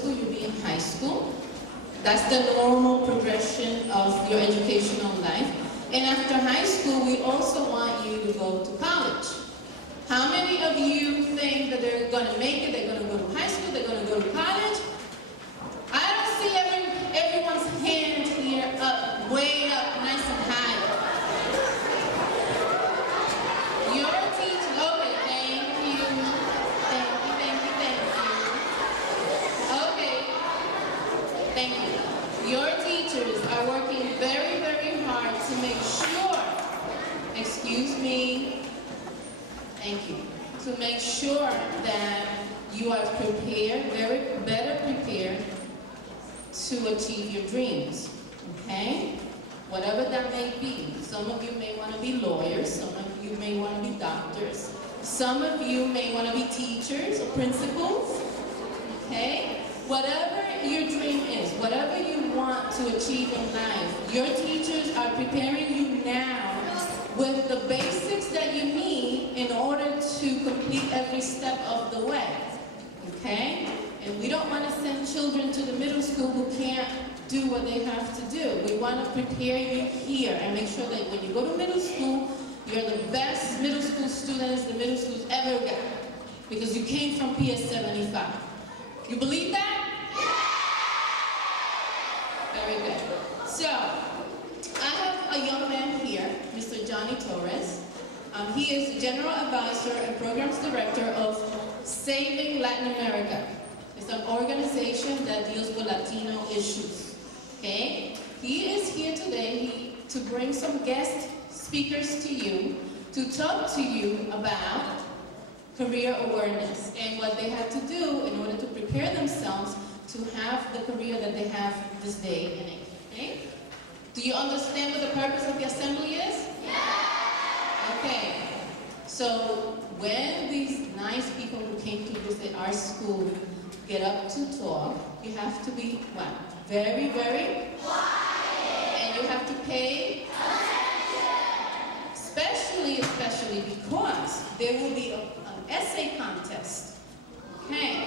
school, you'll be in high school. That's the normal progression of your educational life. And after high school, we also want you to go to college. How many of you think that they're going to make it, they're going to go to high school, they're going to go to college? I don't see everyone's hand here up, way up, nice and high. Your teacher, okay, thank you. Okay, thank you. Your teachers are working very, very hard to make sure, excuse me, thank you, to make sure that you are prepared, better prepared to achieve your dreams, okay? Whatever that may be. Some of you may want to be lawyers, some of you may want to be doctors, some of you may want to be teachers or principals, okay? Whatever your dream is, whatever you want to achieve in life, your teachers are preparing you now with the basics that you need in order to complete every step of the way, okay? And we don't want to send children to the middle school who can't do what they have to do. We want to prepare you here and make sure that when you go to middle school, you're the best middle school students the middle school's ever got, because you came from PS 75. You believe that? Very good. So, I have a young man here, Mr. Johnny Torres. He is the General Advisor and Programs Director of Saving Latin America. It's an organization that deals with Latino issues. Okay? He is here today to bring some guest speakers to you to talk to you about career awareness and what they have to do in order to prepare themselves to have the career that they have this day and age. Okay? Do you understand what the purpose of the assembly is? Yeah. Okay. So when these nice people who came to visit our school get up to talk, you have to be what? Very, very quiet. And you have to pay attention. Especially because there will be an essay contest. Okay?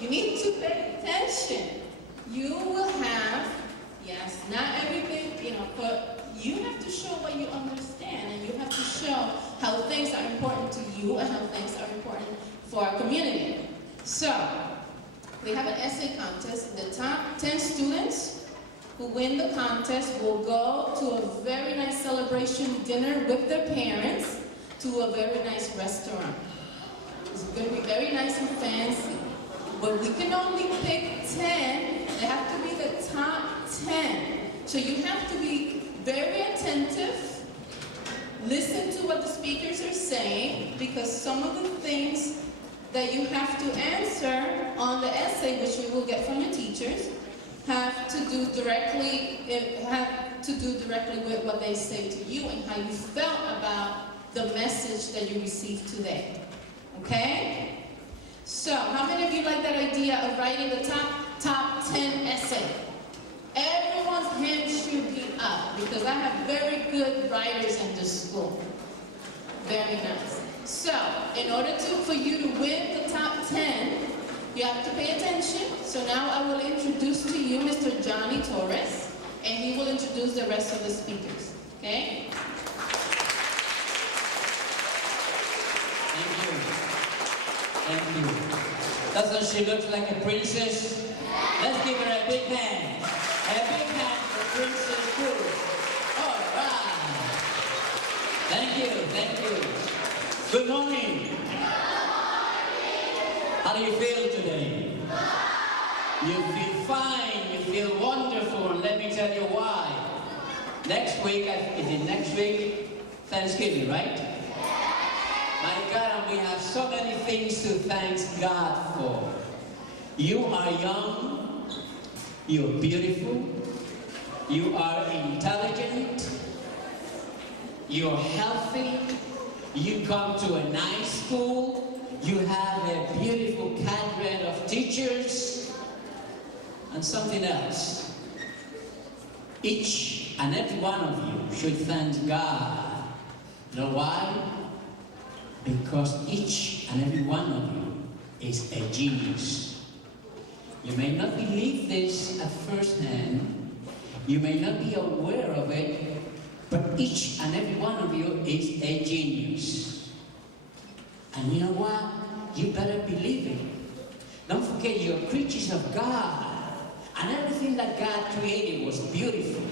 You need to pay attention. You will have, yes, not everything, but you have to show what you understand, and you have to show how things are important to you and how things are important for our community. So, we have an essay contest. The top 10 students who win the contest will go to a very nice celebration dinner with their parents to a very nice restaurant. It's going to be very nice and fancy. But we can only pick 10. They have to be the top 10. So you have to be very attentive, listen to what the speakers are saying, because some of the things that you have to answer on the essay, which you will get from your teachers, have to do directly with what they say to you and how you felt about the message that you received today. Okay? So, how many of you like that idea of writing the top 10 essay? Everyone's hand should be up, because I have very good writers in this school. Very nice. So, in order for you to win the top 10, you have to pay attention. So now I will introduce to you Mr. Johnny Torres, and he will introduce the rest of the speakers. Okay? Thank you. Doesn't she look like a princess? Let's give her a big hand. A big hand for Princess Cruz. All right. Thank you. Good morning. How do you feel today? You feel fine, you feel wonderful, and let me tell you why. Next week, is it next week? Thanksgiving, right? My God, and we have so many things to thank God for. You are young, you're beautiful, you are intelligent, you're healthy, you come to a nice school, you have a beautiful cadre of teachers, and something else. Each and every one of you should thank God. You know why? Because each and every one of you is a genius. You may not believe this at first hand, you may not be aware of it, but each and every one of you is a genius. And you know what? You better believe it. Don't forget, you're creatures of God. And everything that God created was beautiful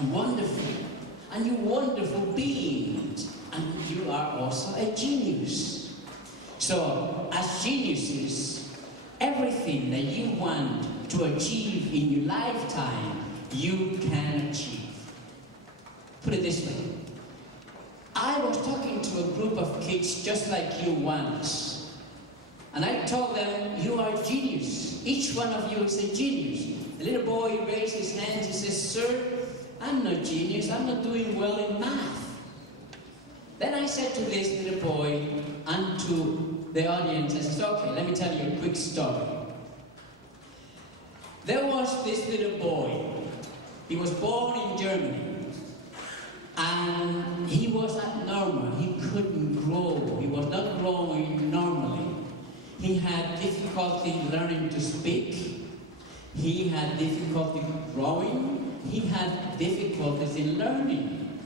and wonderful. And you're wonderful beings. And you are also a genius. So, as geniuses, everything that you want to achieve in your lifetime, you can achieve. Put it this way. I was talking to a group of kids just like you once. And I told them, you are a genius. Each one of you is a genius. The little boy raised his hands. He says, sir, I'm not genius. I'm not doing well in math. Then I said to this little boy and to the audience, I said, okay, let me tell you a quick story. There was this little boy. He was born in Germany. And he was abnormal. He couldn't grow. He was not growing normally. He had difficulty learning to speak. He had difficulty growing. He had difficulties in learning.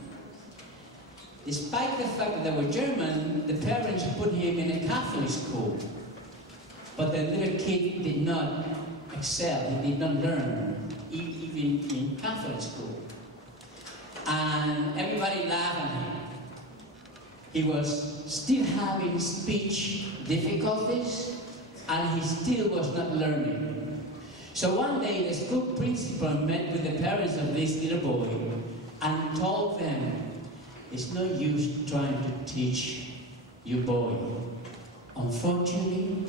Despite the fact that they were German, the parents put him in a Catholic school. But the little kid did not excel. He did not learn, even in Catholic school. And everybody laughed at him. He was still having speech difficulties, and he still was not learning. So one day the school principal met with the parents of this little boy and told them, it's no use trying to teach your boy. Unfortunately,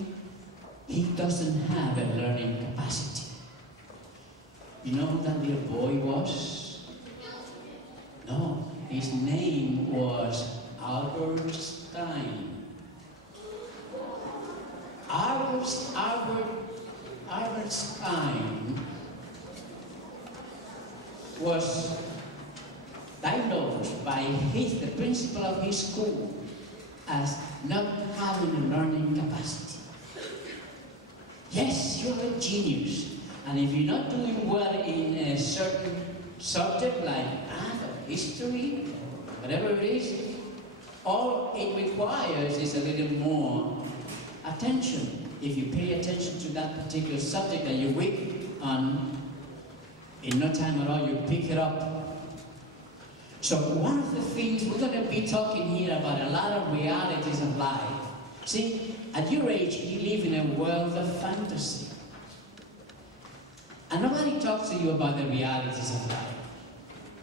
he doesn't have a learning capacity. You know who that little boy was? No, his name was Albert Stein. Albert Stein was diagnosed by the principal of his school as not having a learning capacity. Yes, you're a genius, and if you're not doing well in a certain subject like math or history, whatever it is, all it requires is a little more attention. If you pay attention to that particular subject that you're weak on, in no time at all you pick it up. So one of the things, we're going to be talking here about a lot of realities of life. See, at your age, you live in a world of fantasy. And nobody talks to you about the realities of life.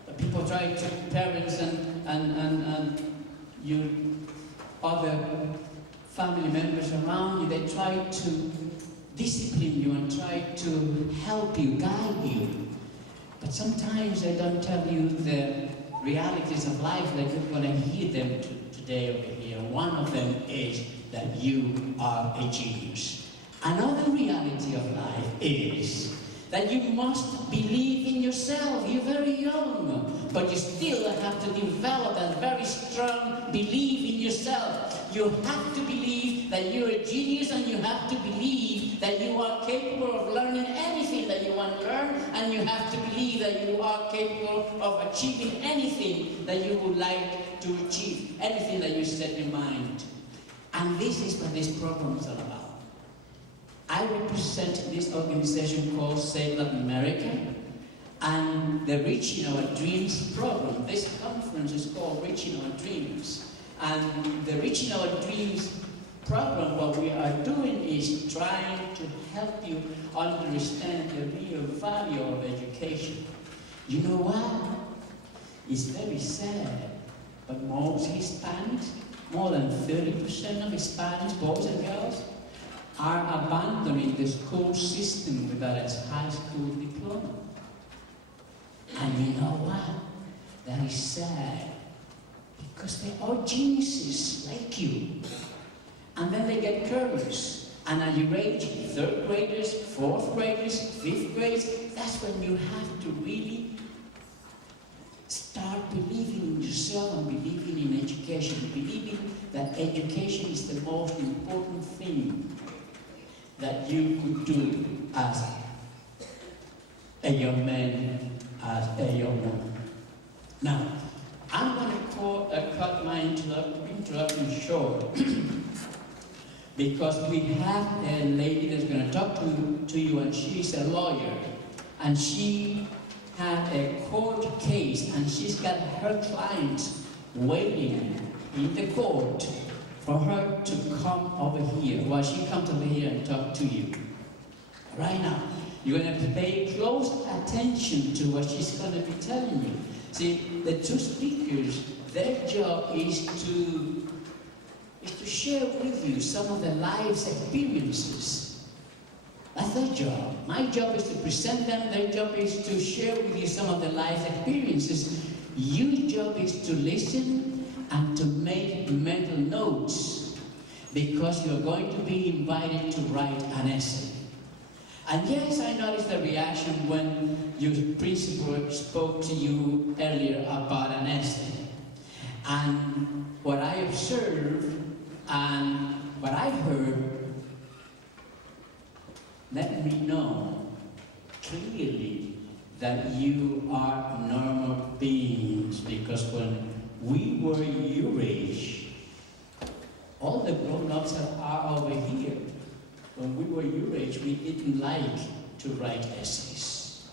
But people try to, parents and your other family members around you, they try to discipline you and try to help you, guide you. But sometimes they don't tell you the realities of life like you're going to hear them today over here. One of them is that you are a genius. Another reality of life is that you must believe in yourself. You're very young, but you still have to develop that very strong belief in yourself. You have to believe that you're a genius, and you have to believe that you are capable of learning anything that you want to learn, and you have to believe that you are capable of achieving anything that you would like to achieve, anything that you set in mind. And this is what this program is all about. I represent this organization called Save Latin America, and the Reaching Our Dreams program. This conference is called Reaching Our Dreams. And the Reaching Our Dreams program, what we are doing is trying to help you understand the real value of education. You know what? It's very sad, but most Hispanics, more than 30% of Hispanics, boys and girls, are abandoning the school system without a high school diploma. And you know what? That is sad. Because they are geniuses like you. And then they get careless. And at your age, third graders, fourth graders, fifth graders, that's when you have to really start believing in yourself and believing in education. Believing that education is the most important thing that you could do as a young man as a young woman. Now, I'm going to cut my introduction short because we have a lady that's going to talk to you, and she's a lawyer, and she had a court case, and she's got her clients waiting in the court for her to come over here. While she comes over here and talk to you. Right now, you're going to pay close attention to what she's going to be telling you. See, the two speakers, their job is to share with you some of their life's experiences. That's their job. My job is to present them. Their job is to share with you some of their life's experiences. Your job is to listen and to make mental notes, because you're going to be invited to write an essay. And yes, I noticed the reaction when your principal spoke to you earlier about an essay. And what I observed and what I heard let me know clearly that you are normal beings, because when we were your age, all the grown-ups are over here. When we were your age, we didn't like to write essays.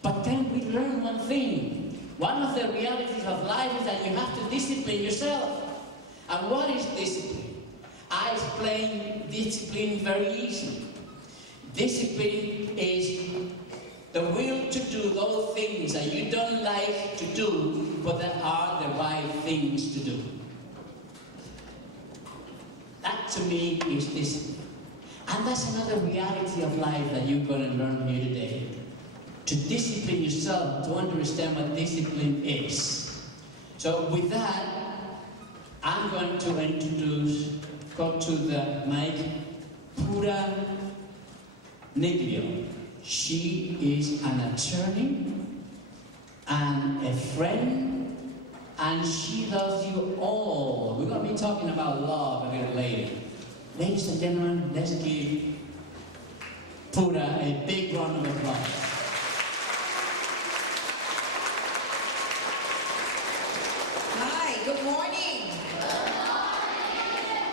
But then we learned one thing. One of the realities of life is that you have to discipline yourself. And what is discipline? I explain discipline very easily. Discipline is the will to do those things that you don't like to do, but that are the right things to do. That to me is discipline. And that's another reality of life that you're going to learn here today. To discipline yourself, to understand what discipline is. So with that, I'm going to go to the mic, Pura Niglio. She is an attorney and a friend, and she loves you all. We're going to be talking about love a little later. Ladies and gentlemen, let's give Pura a big round of applause. Hi, good morning.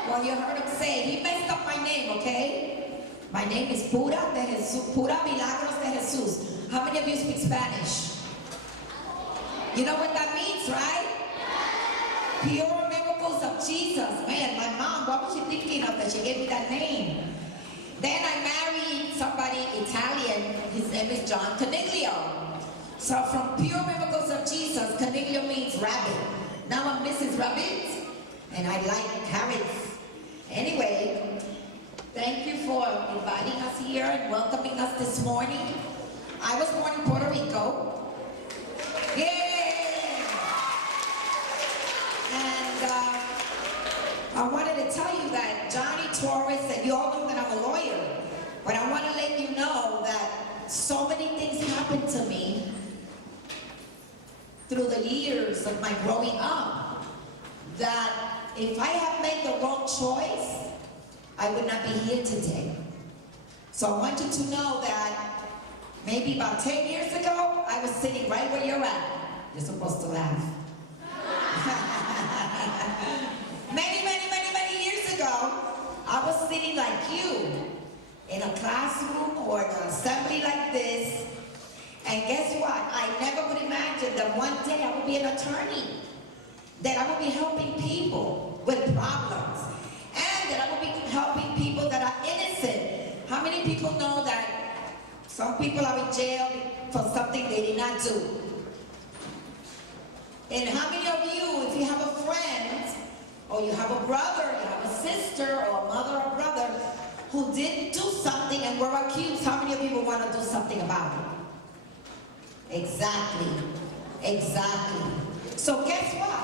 Well, you heard him say, he messed up my name, okay? My name is Pura Milagros de Jesus. How many of you speak Spanish? You know what that means, right? Pure miracles of Jesus. Man, my mom, what was she thinking of that she gave me that name? Then I married somebody Italian. His name is John Caniglio. So from Pure Miracles of Jesus, Caniglio means rabbit. Now I'm Mrs. Rabbit, and I like carrots. Anyway, thank you for inviting us here and welcoming us this morning. I was born in Puerto Rico. Yay! And I wanted to tell you that Johnny Torres, and you all know that I'm a lawyer, but I want to let you know that so many things happened to me through the years of my growing up, that if I had made the wrong choice, I would not be here today. So I want you to know that maybe about 10 years ago, I was sitting right where you're at. You're supposed to laugh. Many years ago, I was sitting like you in a classroom or an assembly like this. And guess what? I never would imagine that one day I would be an attorney, that I would be helping people with problems, and that I would be helping people that are innocent. How many people know that some people are in jail for something they did not do? And how many of you, if you have a friend, or you have a brother, you have a sister, or a mother or brother who did do something and were accused, how many of you would want to do something about it? Exactly. So guess what?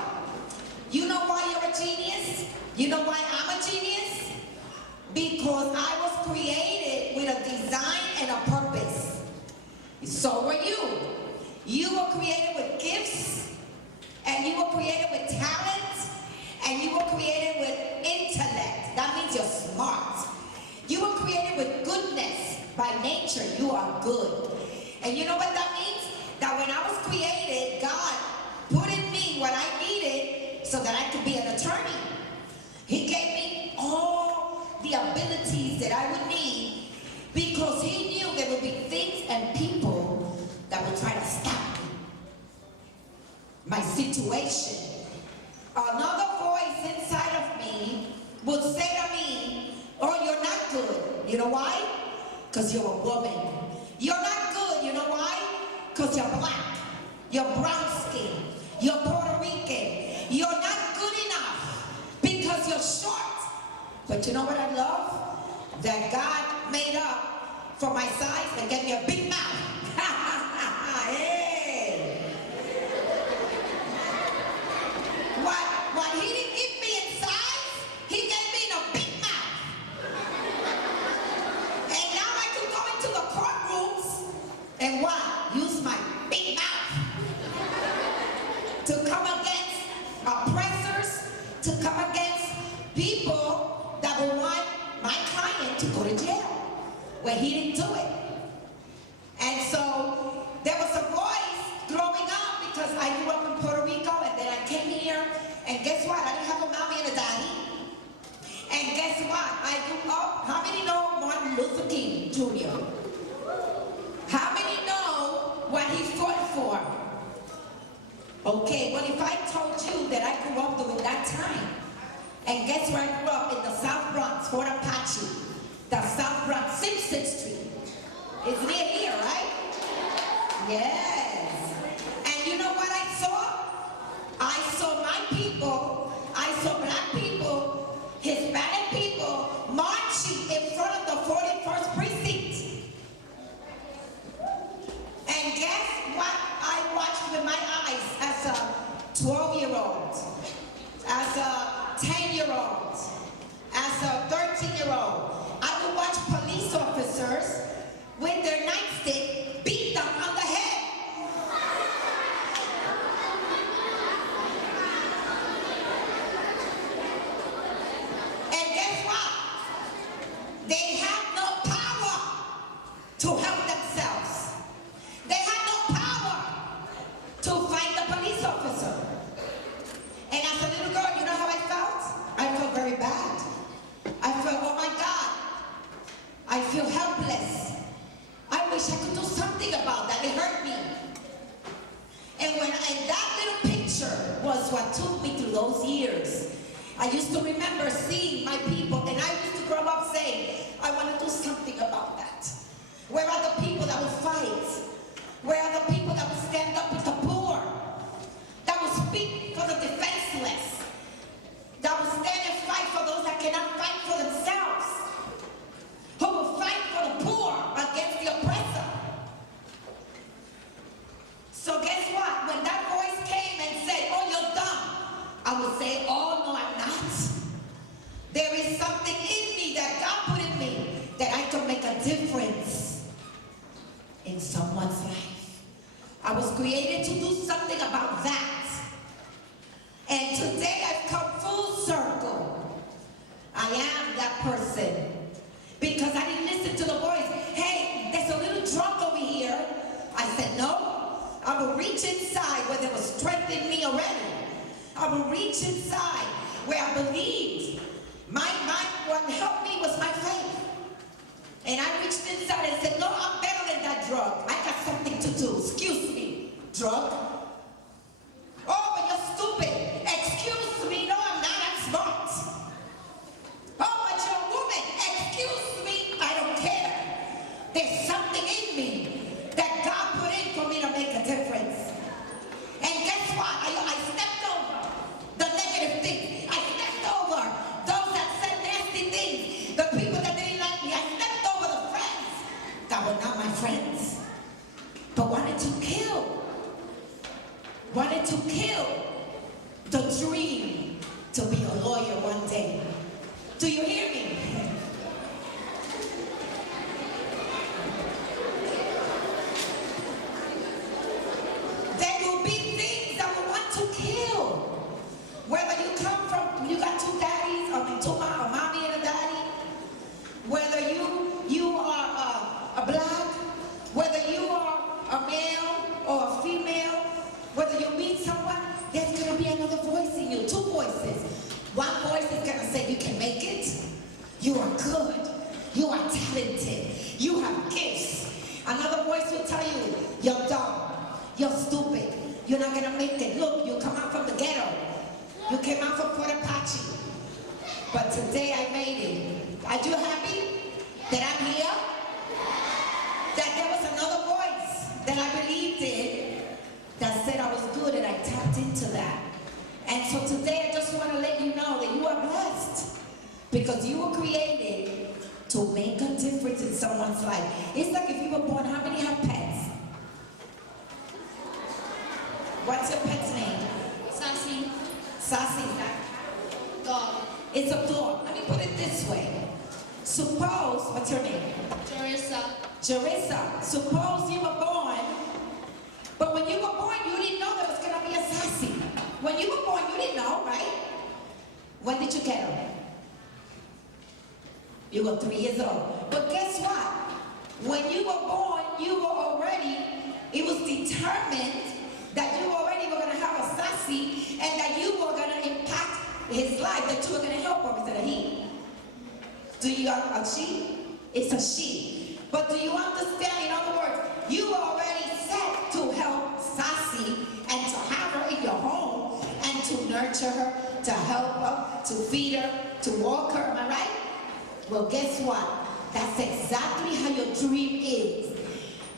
You know why you're a genius? You know why I'm a genius? Because I was created with a design and a purpose. So were you. You were created with gifts, and you were created with talent, and you were created with intellect. That means you're smart. You were created with goodness. By nature, you are good. And you know what that means? That when I was created, God put in me what I needed so that I could be an attorney. He gave me all the abilities that I would need because he knew there would be things and people that would try to stop my situation. Another voice inside of me would say to me, oh, you're not good. You know why? Because you're a woman. You're not good. You know why? Because you're black. You're brown skin. You're Puerto Rican. You're not good enough because you're short. But you know what I love? That God made up for my size and gave me a big mouth. Hey. What he didn't give me in size, he gave me in a big mouth. And now I can go into the courtrooms and what? Use my big mouth to come against oppressors, to come against people that will want my client to go to jail when he didn't do it. And so there was a voice growing up because I grew up in Puerto Rico and then I came here and guess what? I didn't have a mommy and a daddy. And guess what? I grew up, how many know Martin Luther King Jr.? How many know what he fought for? Okay, well if I told you that I grew up during that time, and guess where I grew up? In the South Bronx, Fort Apache, the South Bronx, Simpson Street. It's near here, right? Yes. And you know what I saw? I saw my people, I saw black people, Hispanic people marching in front of the 41st precinct. And guess what I watched with my eyes as a 12-year-old, as a 10-year-old, as a 13-year-old? I would watch police officers with their nightstick beat them on the head. And guess what? They have no power to help themselves. They had no power to fight the police officer. And as a little girl, you know how I felt? I felt very bad. I felt, oh my God, I feel helpless. I wish I could do something about that. It hurt me. And that little picture was what took me through those years. I used to remember seeing my people, and I used to grow up saying, I want to do something about that. Where are the people that will fight? Where are the people that will stand up with the poor? That will speak for the defenseless? That will stand and fight for those that cannot fight for themselves? Who will fight for the poor against the oppressor? So guess what? When that voice came and said, oh, you're dumb, I would say, oh, no, I'm not. There is something in me that God put in me that I can make a difference in someone's life. I was created to do something about that. And today I've come full circle. I am that person. Because I didn't listen to the voice. Hey, there's a little drunk over here. I said, no. I will reach inside where there was strength in me already. I will reach inside where I believed. What helped me was my faith. And I reached inside and said, no, I'm better than that drug. I got something to do. Excuse me, drug. Oh, but you're stupid. Excuse me. No, I'm not. I'm smart. Oh, but you're a woman. Excuse me. I don't care. There's something in me that God put in for me to make a difference. And guess what? I stepped over the negative things. I stepped over those that said nasty things. The people that didn't like me. I stepped over the friends that were not my friends, but wanted to kill the dream to be a lawyer one day. Do you hear me? There will be things that will want to kill. Whether you come from, you got two daddies, a mommy and a daddy. Whether you are a black, whether you are talented. You have gifts. Another voice will tell you, you're dumb, you're stupid, you're not gonna make it. Look, you come out from the ghetto. You came out from Port Apache. But today I made it. Are you happy that I'm here? That there was another voice that I believed in that said I was good, and I tapped into that. And so today I just want to let you know that you are blessed because you were created to make a difference in someone's life. It's like if you were born, how many have pets? What's your pet's name? Sassy. Sassy. Dog. It's a dog. Let me put it this way. Suppose, what's your name? Jerissa. Jerissa. Suppose you were born, but when you were born, you didn't know there was going to be a Sassy. When you were born, you didn't know, right? When did you get her? You were 3 years old. But guess what? When you were born, you were already, it was determined that you already were going to have a Sassy and that you were going to impact his life, that you were going to help him. Is it a he? Do you, a she? It's a she. But do you understand, in other words, you were already set to help Sassy and to have her in your home and to nurture her, to help her, to feed her, to walk her, am I right? Well, guess what? That's exactly how your dream is.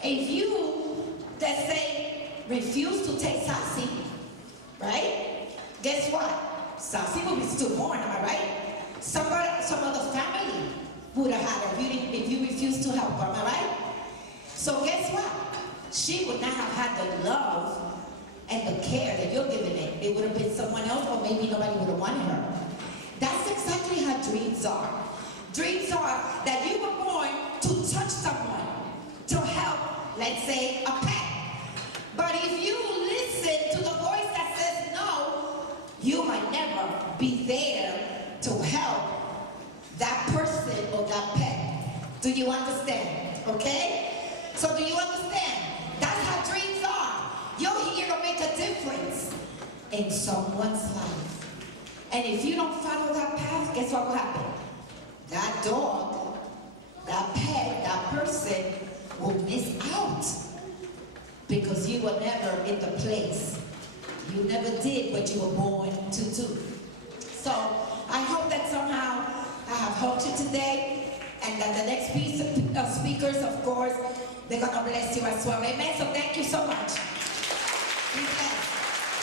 If you, let's say, refuse to take Sassy, right? Guess what? Sassy will be stillborn, am I right? Some other family would have had her if you refused to help her, am I right? So guess what? She would not have had the love and the care that you're giving it. It would have been someone else, or maybe nobody would have wanted her. That's exactly how dreams are. Dreams are that you were born to touch someone, to help, let's say, a pet. But if you listen to the voice that says no, you might never be there to help that person or that pet. Do you understand? Okay? So do you understand? That's how dreams are. You're here to make a difference in someone's life. And if you don't follow that path, guess what will happen? That dog, that pet, that person will miss out because you were never in the place. You never did what you were born to do. So I hope that somehow I have helped you today, and that the next piece of speakers, of course, they're going to bless you as well. Amen? So thank you so much. Be blessed.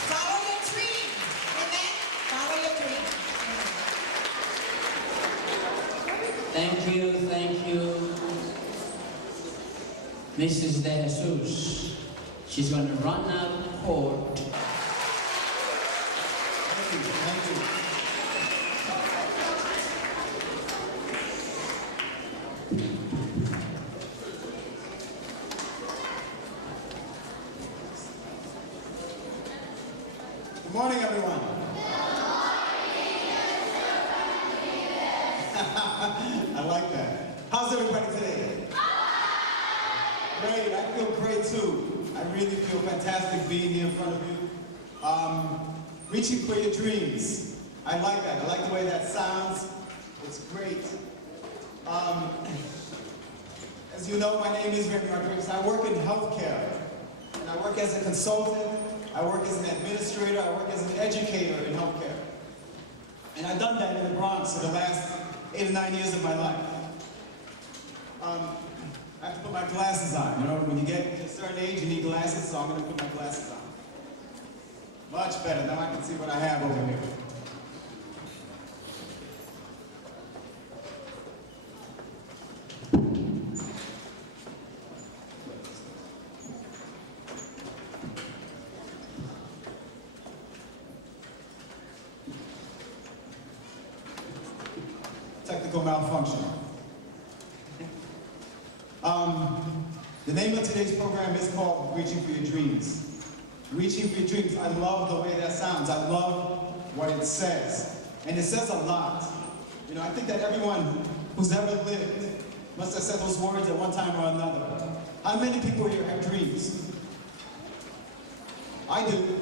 Follow your dream. Amen? Follow your dream. Thank you, Mrs. De Jesus. She's going to run out court. Thank you. Good morning, everyone. I like that. How's everybody today? Great, I feel great too. I really feel fantastic being here in front of you. Reaching for your dreams. I like that. I like the way that sounds. It's great. As you know, my name is Remy Rodriguez. I work in healthcare. And I work as a consultant. I work as an administrator. I work as an educator in healthcare. And I've done that in the Bronx for the last 8 or 9 years of my life. I have to put my glasses on. You know, when you get to a certain age, you need glasses, so I'm going to put my glasses on. Much better. Now I can see what I have over here. Technical malfunction. The name of today's program is called Reaching for Your Dreams. Reaching for Your Dreams. I love the way that sounds. I love what it says. And it says a lot. You know, I think that everyone who's ever lived must have said those words at one time or another. How many people here have dreams? I do.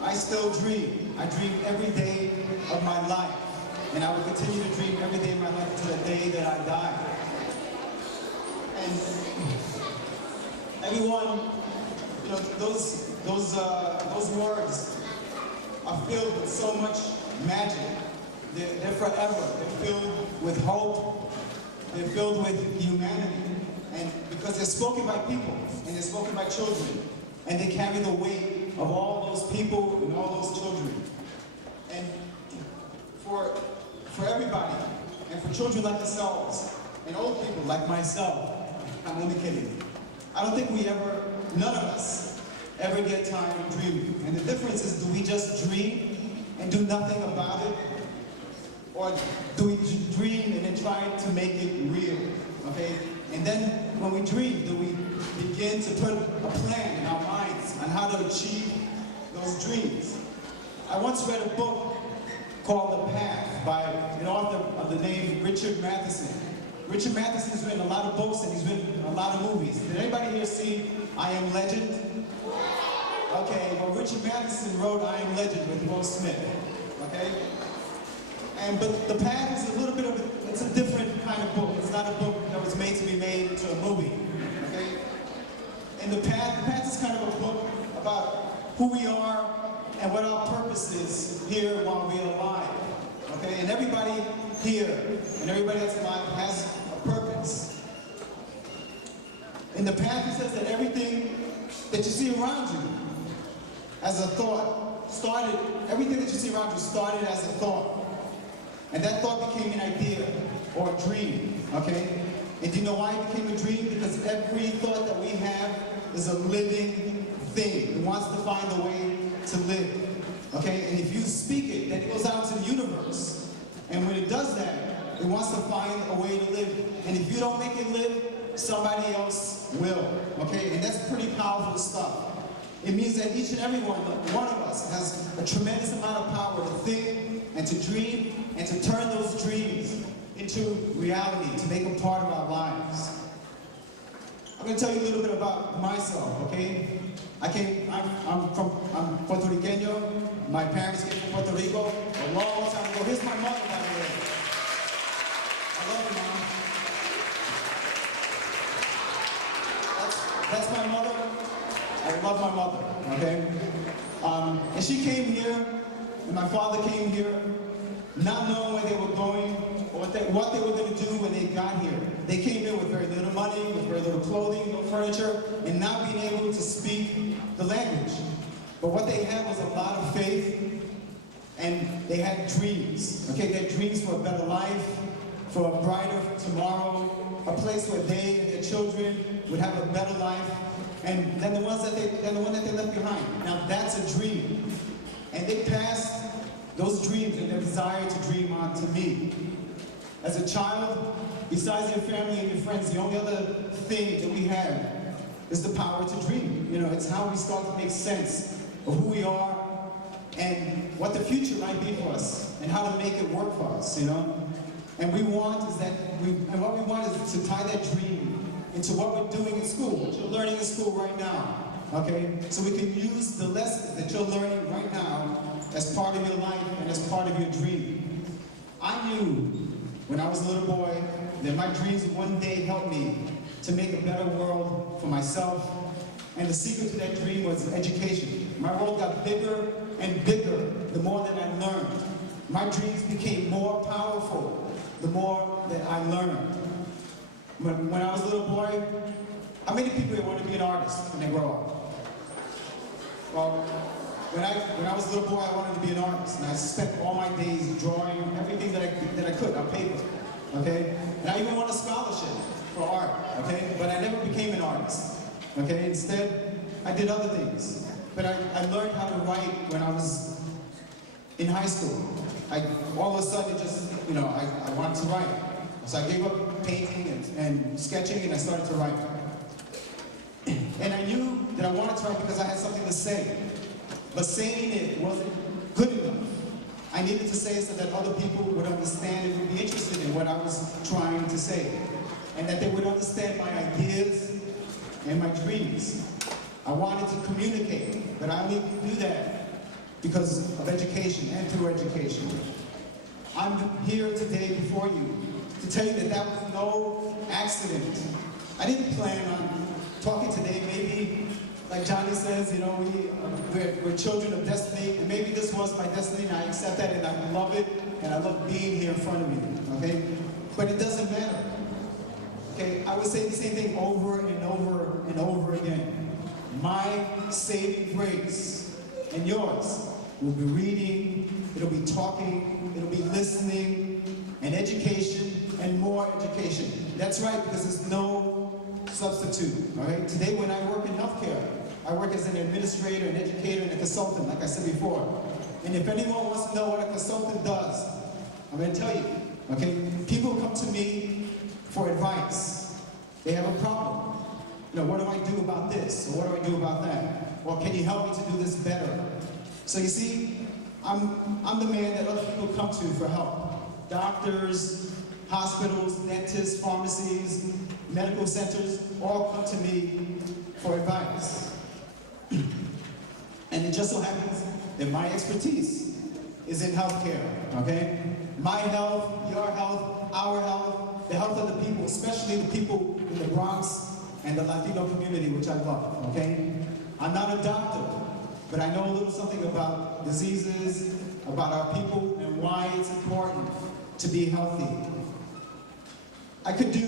I still dream. I dream every day of my life. And I will continue to dream every day of my life until the day that I die. And everyone, you know, those words are filled with so much magic. They're forever. They're filled with hope. They're filled with humanity. And because they're spoken by people, and they're spoken by children, and they carry the weight of all those people and all those children. And for everybody, and for children like yourselves, and old people like myself, I'm only kidding. I don't think none of us ever get tired of dreaming. And the difference is, do we just dream and do nothing about it? Or do we dream and then try to make it real, okay? And then when we dream, do we begin to put a plan in our minds on how to achieve those dreams? I once read a book called The Path by an author of the name Richard Matheson. Richard Matheson has written a lot of books and he's written a lot of movies. Did anybody here see I Am Legend? Okay, well Richard Matheson wrote I Am Legend with Will Smith, okay? But The Path is a little bit of it's a different kind of book. It's not a book that was made to be made into a movie, okay? And The Path is kind of a book about who we are and what our purpose is here while we're alive, okay? And everybody here and everybody that's alive has a purpose. In The Path, it says that everything that you see around you as a thought everything that you see around you started as a thought. And that thought became an idea or a dream, okay? And do you know why it became a dream? Because every thought that we have is a living thing. It wants to find a way to live, okay? And if you speak it, then it goes out to the universe. And when it does that, it wants to find a way to live. And if you don't make it live, somebody else will, okay? And that's pretty powerful stuff. It means that each and every one of us has a tremendous amount of power to think and to dream and to turn those dreams into reality, to make them part of our lives. I'm going to tell you a little bit about myself, okay? I'm Puerto Riqueño. My parents came from Puerto Rico a long time ago. Here's my mother, by the way. I love you, Mom. That's my mother. I love my mother, okay? And she came here, and my father came here, not knowing where they were going, or what they were going to do when they got here. They came here with very little money, with very little clothing, no furniture, and not being able to speak the language. But what they had was a lot of faith, and they had dreams, okay? They had dreams for a better life, for a brighter tomorrow, a place where they and their children would have a better life, and then the one that they left behind. Now that's a dream. And they passed those dreams and their desire to dream on to me. As a child, besides your family and your friends, the only other thing that we have is the power to dream. You know, it's how we start to make sense of who we are and what the future might be for us and how to make it work for us, you know? And what we want is to tie that dream into what we're doing in school, what you're learning in school right now, okay? So we can use the lessons that you're learning right now as part of your life and as part of your dream. I knew when I was a little boy that my dreams would one day help me to make a better world for myself. And the secret to that dream was education. My world got bigger and bigger the more that I learned. My dreams became more powerful the more that I learned. When I was a little boy, how many people here want to be an artist when they grow up? Well, when I was a little boy, I wanted to be an artist, and I spent all my days drawing everything that I could on paper, okay? And I even won a scholarship for art, okay? But I never became an artist, okay? Instead, I did other things. But I learned how to write when I was in high school. All of a sudden, I wanted to write. So I gave up painting and sketching, and I started to write. And I knew that I wanted to write because I had something to say. But saying it wasn't good enough. I needed to say it so that other people would understand and would be interested in what I was trying to say. And that they would understand my ideas and my dreams. I wanted to communicate, but I only do that because of education and through education. I'm here today before you to tell you that that was no accident. I didn't plan on talking today. Maybe, like Johnny says, you know, we're children of destiny, and maybe this was my destiny, and I accept that, and I love it, and I love being here in front of you, okay? But it doesn't matter, okay? I would say the same thing over and over and over again. My saving grace and yours will be reading, it'll be talking, it'll be listening, and education, and more education. That's right, because there's no substitute, all right? Today when I work in healthcare, I work as an administrator, an educator, and a consultant, like I said before. And if anyone wants to know what a consultant does, I'm gonna tell you, okay? People come to me for advice. They have a problem. You know, what do I do about this? Or what do I do about that? Or can you help me to do this better? So you see, I'm the man that other people come to for help. Doctors, hospitals, dentists, pharmacies, medical centers, all come to me for advice. And it just so happens that my expertise is in healthcare, okay? My health, your health, our health, the health of the people, especially the people in the Bronx and the Latino community, which I love, okay? I'm not a doctor, but I know a little something about diseases, about our people, and why it's important to be healthy. I could do,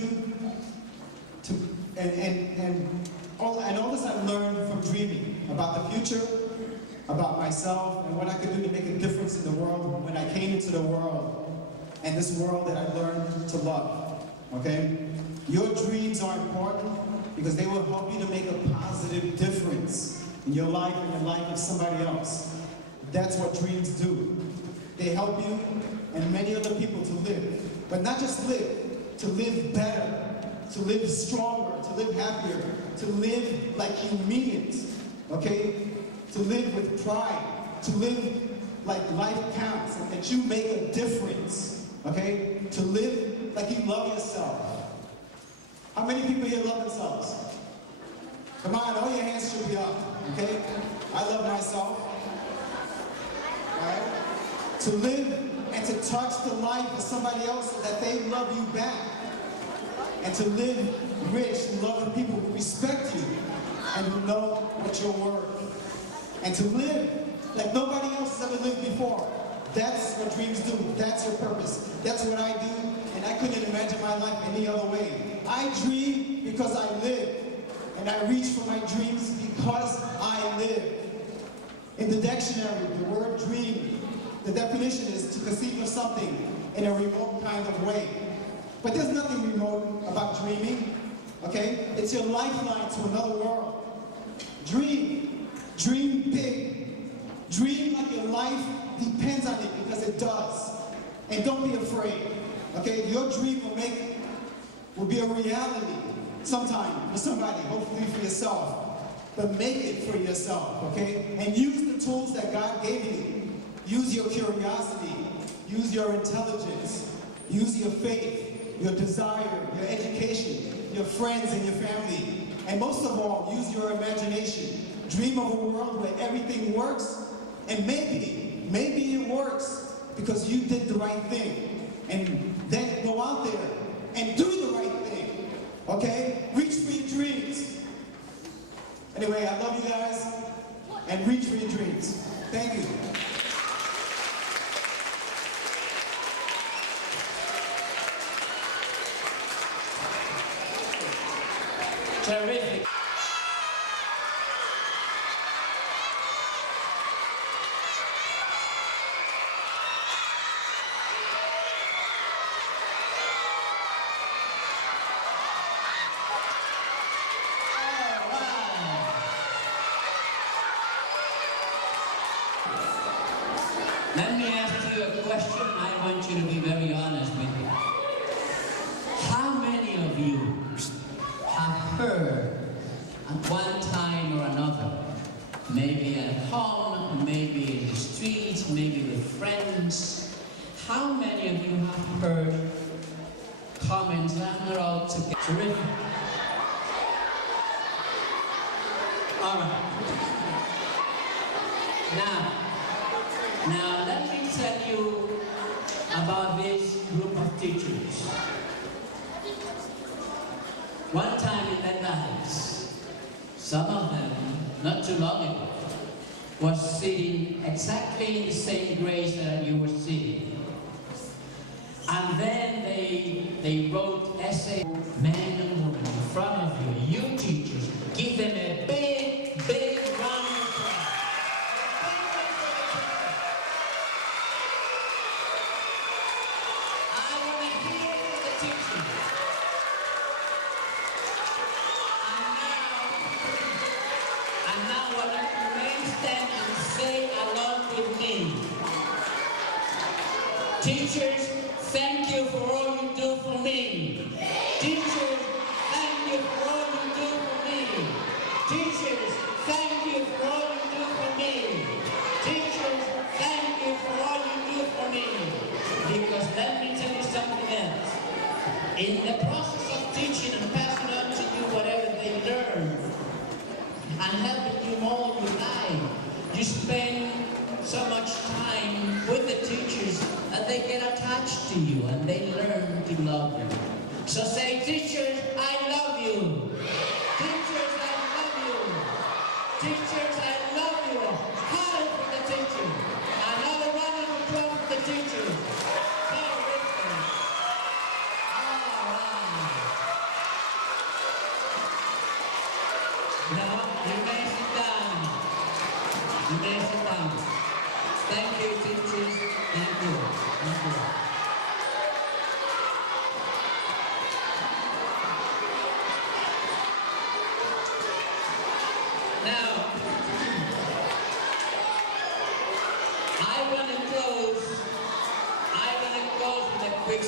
and all this I've learned from dreaming about the future, about myself, and what I could do to make a difference in the world when I came into the world, and this world that I learned to love, okay? Your dreams are important because they will help you to make a positive difference in your life and the life of somebody else. That's what dreams do. They help you and many other people to live, but not just live, to live better, to live stronger, to live happier, to live like you mean it, okay? To live with pride, to live like life counts, and that you make a difference, okay? To live like you love yourself. How many people here love themselves? Come on, all your hands should be up, okay? I love myself, all right? To live and to touch the life of somebody else so that they love you back. And to live rich, to love the people who respect you and who know what you're worth. And to live like nobody else has ever lived before. That's what dreams do. That's your purpose. That's what I do, and I couldn't imagine my life any other way. I dream because I live, and I reach for my dreams because I live. In the dictionary, the word dream, the definition is to conceive of something in a remote kind of way. But there's nothing remote about dreaming, okay? It's your lifeline to another world. Dream. Dream big. Dream like your life depends on it, because it does. And don't be afraid, okay? Your dream will be a reality sometime for somebody, hopefully for yourself. But make it for yourself, okay? And use the tools that God gave you. Use your curiosity. Use your intelligence. Use your faith. Your desire, your education, your friends and your family. And most of all, use your imagination. Dream of a world where everything works, and maybe it works because you did the right thing. And then go out there and do the right thing, okay? Reach for your dreams. Anyway, I love you guys, and reach for your dreams. Thank you. Terrific. Let me ask you a question. I want you to be very honest with me. How many of you have heard at one time or another, maybe at home, maybe in the streets, maybe with friends, how many of you have heard comments that are all together? Terrific. All right. Now let me tell you about this group of teachers. One time in their lives, some of them, not too long ago, was sitting exactly in the same grades that you were sitting. And then they wrote essays, men and women, in front of you, you teachers. Give them a big, big round of applause. I want to hear the teaching. And now what you may stand and say along with me. Teachers, thank you for all you do for me. Teachers, thank you for all you do for me. Teachers, thank you for all you do for me. Teachers, thank you for all you do for me. Because let me tell you something else. In the process of teaching and passing on to you whatever they learn and helping you mold your life, you spend so much time with the teachers that they get attached to you and they learn to love you. So say, teachers, I love you. Teachers, I love you. Teachers, I love you. Holler for the teachers. Another round of applause for the teachers. Very good. All right. Now, you may sit down. You may sit down. Thank you, teachers. Thank you. Thank you. Now, I want to close with a quick